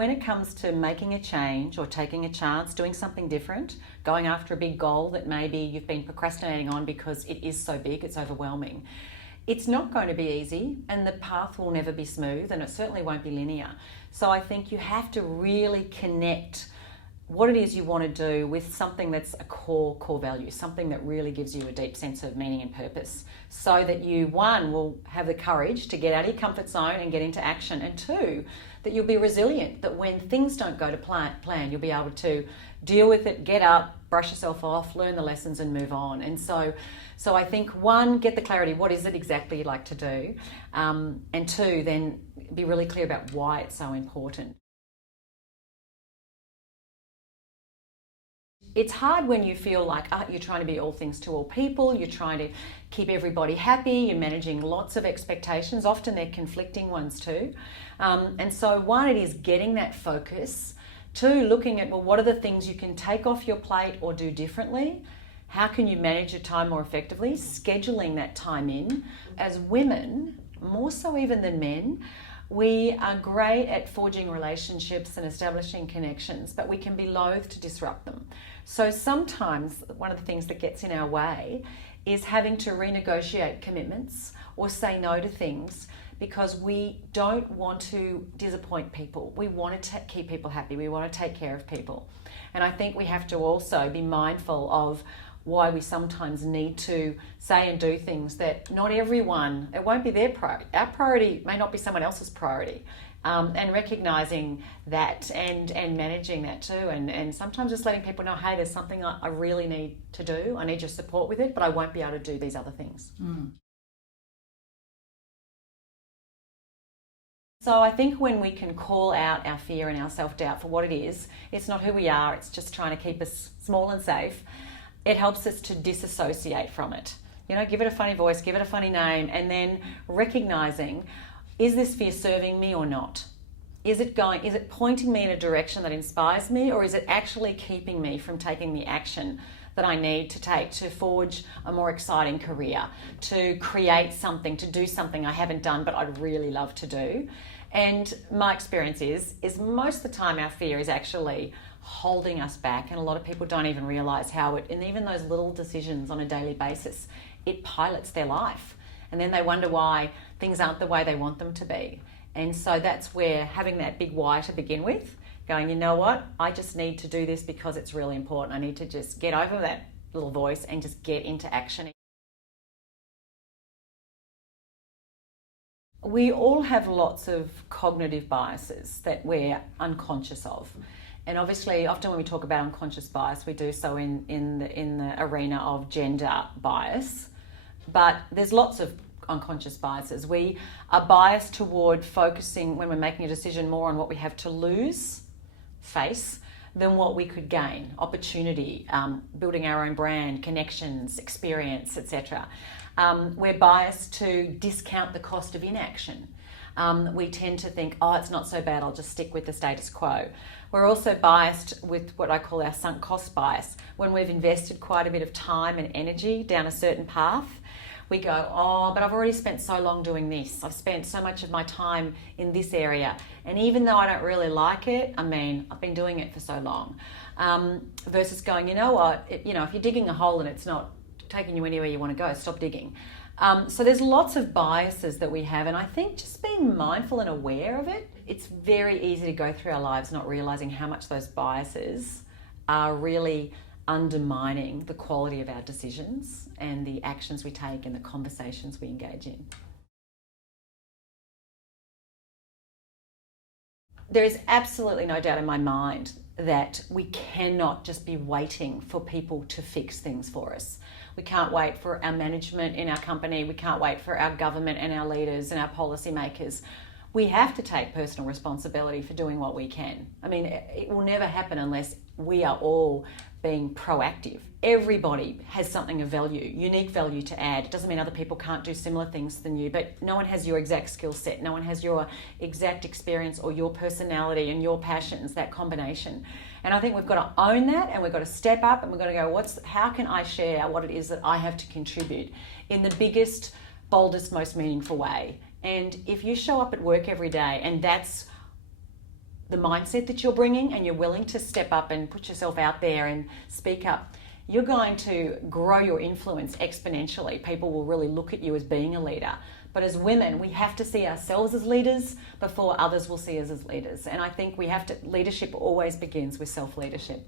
When it comes to making a change or taking a chance, doing something different, going after a big goal that maybe you've been procrastinating on because it is so big, it's overwhelming, it's not going to be easy, and the path will never be smooth, and it certainly won't be linear. So I think you have to really connect what it is you want to do with something that's a core value, something that really gives you a deep sense of meaning and purpose, so that you, one, will have the courage to get out of your comfort zone and get into action, and two, that you'll be resilient, that when things don't go to plan, you'll be able to deal with it, get up, brush yourself off, learn the lessons and move on. And so I think, one, get the clarity, what is it exactly you'd like to do? And two, then be really clear about why it's so important. It's hard when you feel like you're trying to be all things to all people, you're trying to keep everybody happy, you're managing lots of expectations, often they're conflicting ones too. And so one, it is getting that focus. Two, looking at, well, what are the things you can take off your plate or do differently? How can you manage your time more effectively? Scheduling that time in. As women, more so even than men, we are great at forging relationships and establishing connections, but we can be loath to disrupt them. So sometimes one of the things that gets in our way is having to renegotiate commitments or say no to things because we don't want to disappoint people. We want to keep people happy. We want to take care of people. And I think we have to also be mindful of why we sometimes need to say and do things that not everyone, it won't be their priority. Our priority may not be someone else's priority. And recognising that and managing that too. And sometimes just letting people know, hey, there's something I really need to do. I need your support with it, but I won't be able to do these other things. So I think when we can call out our fear and our self-doubt for what it is, it's not who we are, it's just trying to keep us small and safe. It helps us to disassociate from it. You know, give it a funny voice, give it a funny name, and then recognising, is this fear serving me or not? Is it pointing me in a direction that inspires me, or is it actually keeping me from taking the action that I need to take to forge a more exciting career, to create something, to do something I haven't done but I'd really love to do? And my experience is most of the time our fear is actually holding us back, and a lot of people don't even realise how it, and even those little decisions on a daily basis, it pilots their life. And then they wonder why things aren't the way they want them to be. And so that's where having that big why to begin with, going, you know what, I just need to do this because it's really important. I need to just get over that little voice and just get into action. We all have lots of cognitive biases that we're unconscious of. And obviously, often when we talk about unconscious bias, we do so in the arena of gender bias. But there's lots of unconscious biases. We are biased toward focusing, when we're making a decision, more on what we have to lose, face, than what we could gain, opportunity, building our own brand, connections, experience, etc. We're biased to discount the cost of inaction. We tend to think, oh, it's not so bad, I'll just stick with the status quo. We're also biased with what I call our sunk cost bias. When we've invested quite a bit of time and energy down a certain path, we go, oh, but I've already spent so long doing this. I've spent so much of my time in this area. And even though I don't really like it, I've been doing it for so long. Versus going, you know what, if you're digging a hole and it's not taking you anywhere you want to go, stop digging. So there's lots of biases that we have, and I think just being mindful and aware of it, it's very easy to go through our lives not realising how much those biases are really undermining the quality of our decisions and the actions we take and the conversations we engage in. There is absolutely no doubt in my mind that we cannot just be waiting for people to fix things for us. We can't wait for our management in our company. We can't wait for our government and our leaders and our policymakers. We have to take personal responsibility for doing what we can. I mean, it will never happen unless we are all being proactive. Everybody has something of value, unique value to add. It doesn't mean other people can't do similar things than you, but no one has your exact skill set. No one has your exact experience or your personality and your passions, that combination. And I think we've got to own that, and we've got to step up, and we've got to go, how can I share what it is that I have to contribute in the biggest, boldest, most meaningful way? And if you show up at work every day and that's the mindset that you're bringing and you're willing to step up and put yourself out there and speak up, you're going to grow your influence exponentially. People will really look at you as being a leader. But as women, we have to see ourselves as leaders before others will see us as leaders. And I think leadership always begins with self-leadership.